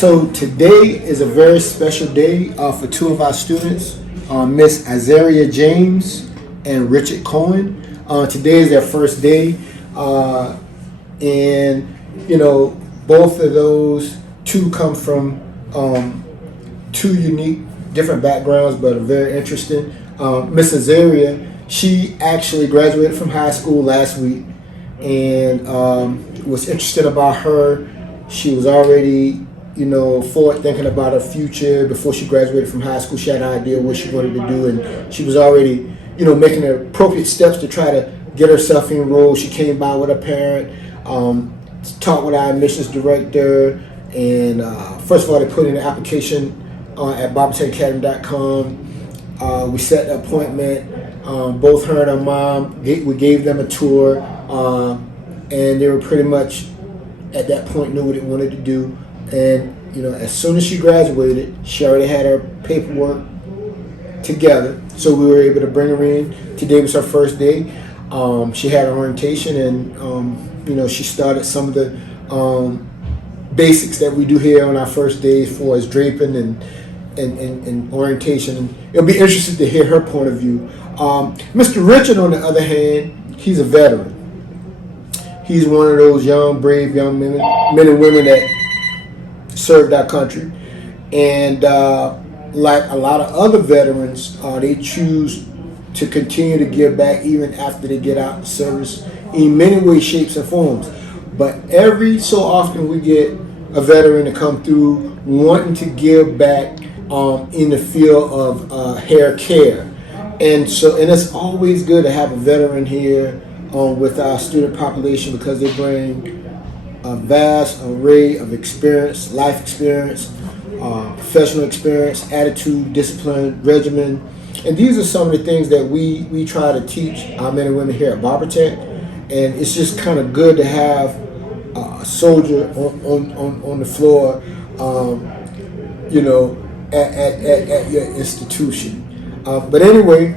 So today is a very special day for two of our students, Miss Azaria James and Richard Cohen. Today is their first day, and both of those two come from two unique, different backgrounds, but are very interesting. Miss Azaria, she actually graduated from high school last week, and what's interesting about her, she was already forward thinking about her future. Before she graduated from high school, she had an idea what she wanted to do, and she was already, making the appropriate steps to try to get herself enrolled. She came by with her parent, talked with our admissions director, and first of all, they put in an application at barbertechacademy.com. We set the appointment. Both her and her mom, we gave them a tour, and they were pretty much at that point knew what they wanted to do. And as soon as she graduated, she already had her paperwork together, so we were able to bring her in. Today was her first day. She had an orientation, and she started some of the basics that we do here on our first day, for as draping and orientation. And it'll be interesting to hear her point of view. Mr. Richard, on the other hand, he's a veteran. He's one of those young, brave young men and women that served our country, and like a lot of other veterans, they choose to continue to give back even after they get out of service in many ways, shapes, and forms. But every so often we get a veteran to come through wanting to give back in the field of hair care, and it's always good to have a veteran here with our student population, because they bring a vast array of experience, life experience, professional experience, attitude, discipline, regimen. And these are some of the things that we try to teach our men and women here at Barber Tech. And it's just kind of good to have a soldier on the floor, at your institution. But anyway,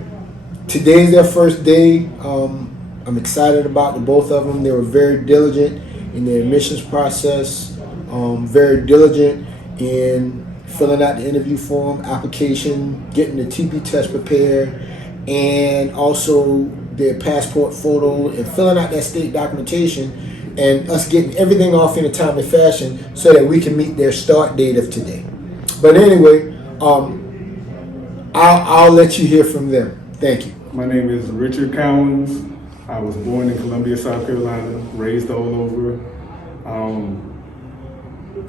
today's their first day. I'm excited about the both of them. They were very diligent in the admissions process, very diligent in filling out the interview form, application, getting the TB test prepared, and also their passport photo, and filling out that state documentation, and us getting everything off in a timely fashion so that we can meet their start date of today. But anyway, I'll let you hear from them. Thank you. My name is Richard Cowens. I was born in Columbia, South Carolina, raised all over.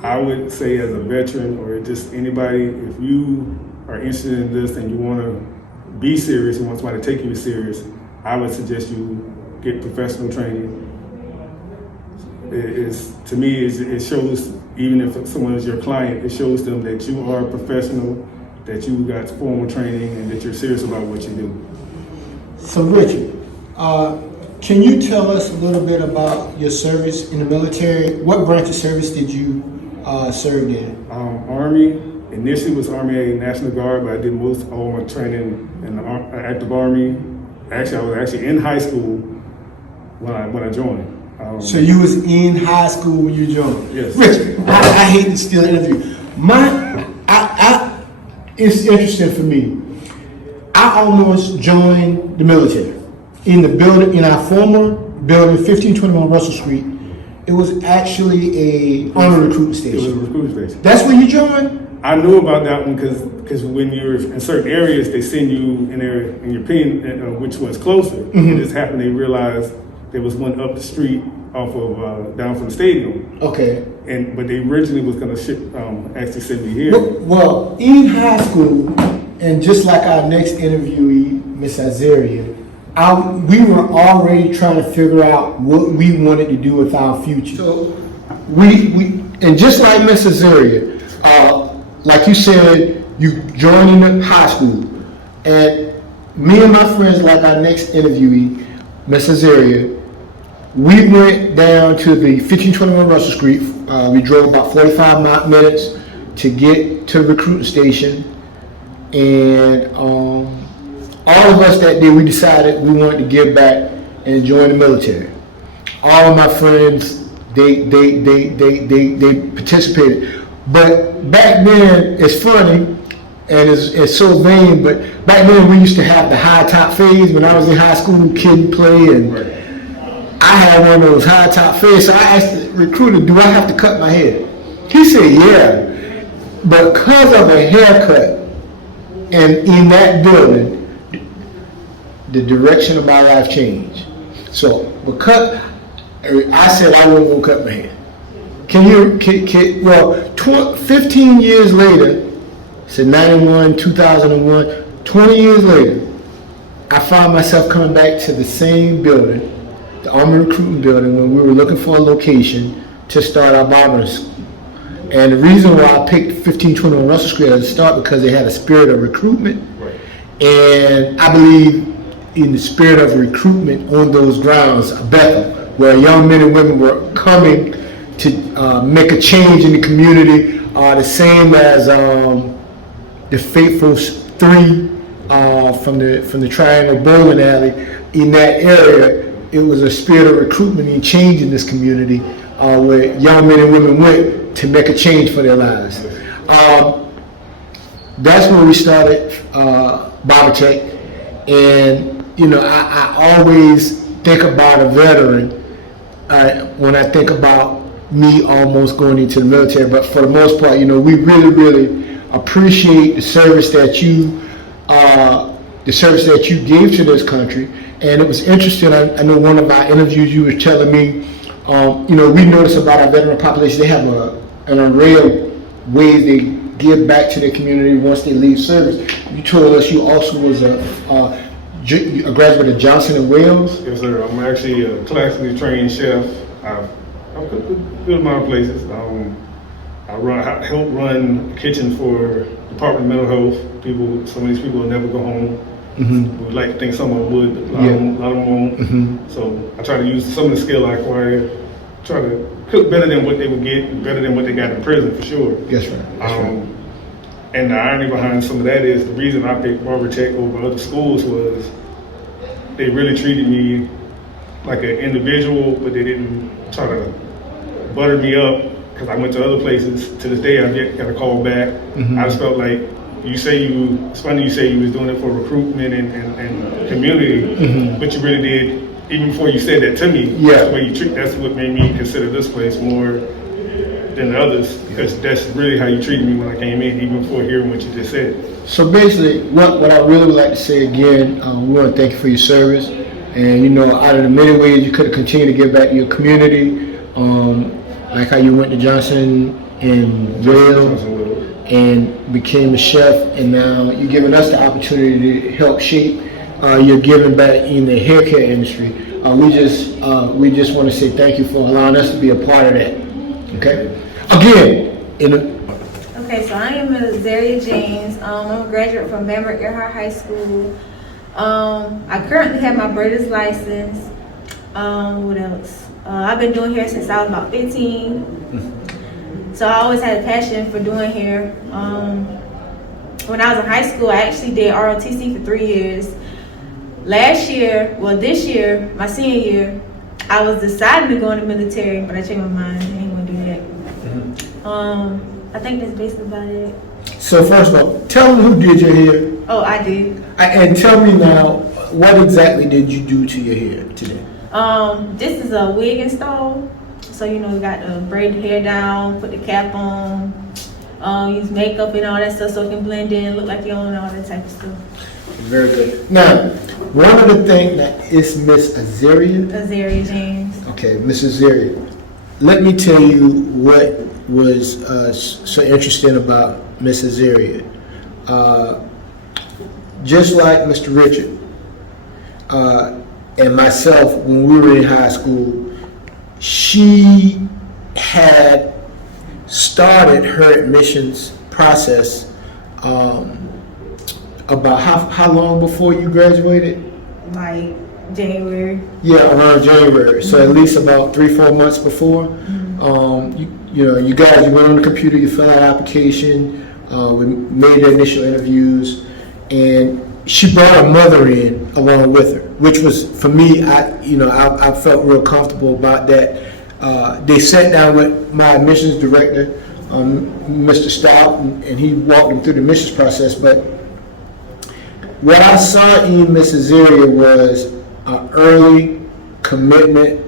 I would say, as a veteran, or just anybody, if you are interested in this and you want to be serious, you want somebody to take you serious, I would suggest you get professional training. To me, it shows, even if someone is your client, it shows them that you are a professional, that you got formal training, and that you're serious about what you do. So Richard, can you tell us a little bit about your service in the military? What branch of service did you serve in? Army. Initially was Army National Guard, but I did all my training in the active Army. Actually, I was in high school when I joined. So you was in high school when you joined? Yes. Richard, I hate to steal the interview. It's interesting for me. I almost joined the military in the building, in our former building, 1521 Russell Street. It was actually on a recruiting station. It was a recruiting station. That's where you joined? I knew about that one because when you're in certain areas, they send you in your opinion which one's closer. Mm-hmm. It just happened they realized there was one up the street off of down from the stadium. Okay. But they originally was going to actually send me here. Well, in high school, and just like our next interviewee, Miss Azaria, we were already trying to figure out what we wanted to do with our future. So and just like Miss Azaria, like you said, you joined in high school, and me and my friends, like our next interviewee, Miss Azaria, we went down to the 1521 Russell Street. We drove about 45 minutes to get to the recruiting station, and all of us that day, we decided we wanted to give back and join the military. All of my friends, they participated. But back then, it's funny, and it's so vain, but back then we used to have the high top fades. When I was in high school, kid play, and I had one of those high top fades. So I asked the recruiter, do I have to cut my hair? He said, yeah. But because of a haircut, and in that building, the direction of my life changed. So, because I said I wasn't gonna cut my hair. 15 years later, so 91, 2001, 20 years later, I found myself coming back to the same building, the Army Recruiting Building, when we were looking for a location to start our barbering school. And the reason why I picked 1521 Russell Street as a start, because they had a spirit of recruitment. Right. And I believe in the spirit of recruitment on those grounds, Bethel, where young men and women were coming to make a change in the community, the same as the Faithful Three from the Triangle Bowling Alley. In that area, it was a spirit of recruitment and change in this community, where young men and women went to make a change for their lives. That's where we started Barber Tech, and I always think about a veteran when I think about me almost going into the military. But for the most part, we really, really appreciate the service that you gave to this country. And it was interesting. I know one of our interviews you were telling me, we noticed about our veteran population, they have an array of ways they give back to their community once they leave service. You told us you also was a graduate of Johnson & Wales. Yes, sir. I'm actually a classically trained chef. I've good amount of places. I help run a kitchen for Department of Mental Health. Some of these people will never go home. Mm-hmm. We would like to think some of them would, but a lot of them won't. Mm-hmm. So I try to use some of the skill I acquired, try to cook better than what they would get, better than what they got in prison, for sure. That's right. That's right. And the irony behind some of that is the reason I picked Barber Tech over other schools was they really treated me like an individual, but they didn't try to butter me up because I went to other places. To this day, I got a call back. Mm-hmm. I just felt like it's funny you say you was doing it for recruitment and community, mm-hmm. but you really did, even before you said that to me. Yeah. That's the way you treat. That's what made me consider this place more than the others, because that's really how you treated me when I came in, even before hearing what you just said. So basically, what I really would like to say again, we want to thank you for your service. And out of the many ways you could have continued to give back to your community, like how you went to Johnson and Wales and became a chef, and now you're giving us the opportunity to help shape your giving back in the hair care industry. We just want to say thank you for allowing us to be a part of that. Okay. Again, Okay, so I am Zaria James. I'm a graduate from Barber High School. I currently have my braider's license. What else? I've been doing hair since I was about 15. So I always had a passion for doing hair. When I was in high school, I actually did ROTC for 3 years. This year, my senior year, I was deciding to go in the military, but I changed my mind. I ain't gonna do that. I think that's basically about it. So first of all, tell me who did your hair. Oh, I did. And tell me now, what exactly did you do to your hair today? This is a wig install. So we got to braid the hair down, put the cap on, use makeup and all that stuff so it can blend in, look like you own all that type of stuff. Very good. Now, one of the things that is Miss Azaria. Azaria James. Okay, Miss Azaria. Let me tell you what was so interesting about Miss Azaria. Just like Mr. Richard and myself, when we were in high school, she had started her admissions process about how long before you graduated? Like January. Yeah, around January. So at least about 3-4 months before. You guys, you went on the computer, you filled out an application, we made the initial interviews, and she brought her mother in along with her, which was, for me, I felt real comfortable about that. They sat down with my admissions director, Mr. Stout, and he walked them through the admissions process. But what I saw in Miss Azaria was an early commitment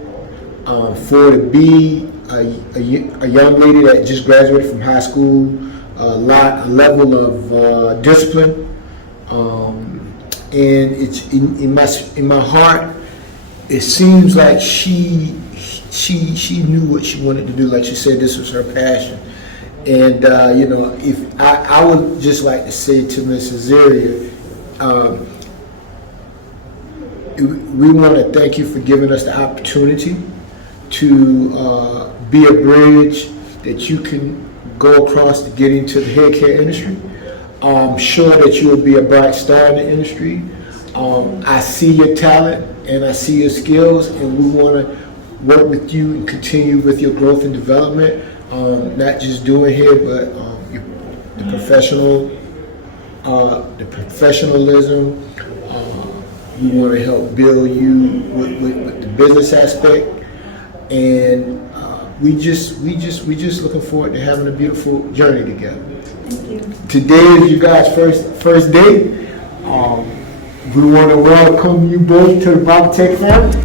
for to be a young lady that just graduated from high school, a level of discipline, and it's in my heart. It seems like she knew what she wanted to do. Like she said, this was her passion. And if I would just like to say to Miss Azaria, we want to thank you for giving us the opportunity to be a bridge that you can go across to get into the hair care industry. I'm sure that you will be a bright star in the industry. I see your talent and I see your skills, and we want to work with you and continue with your growth and development. Not just doing here, but the professionalism. We want to help build you with the business aspect, and we just looking forward to having a beautiful journey together. Thank you. Today is you guys' first day. We want to welcome you both to the Barber Tech family.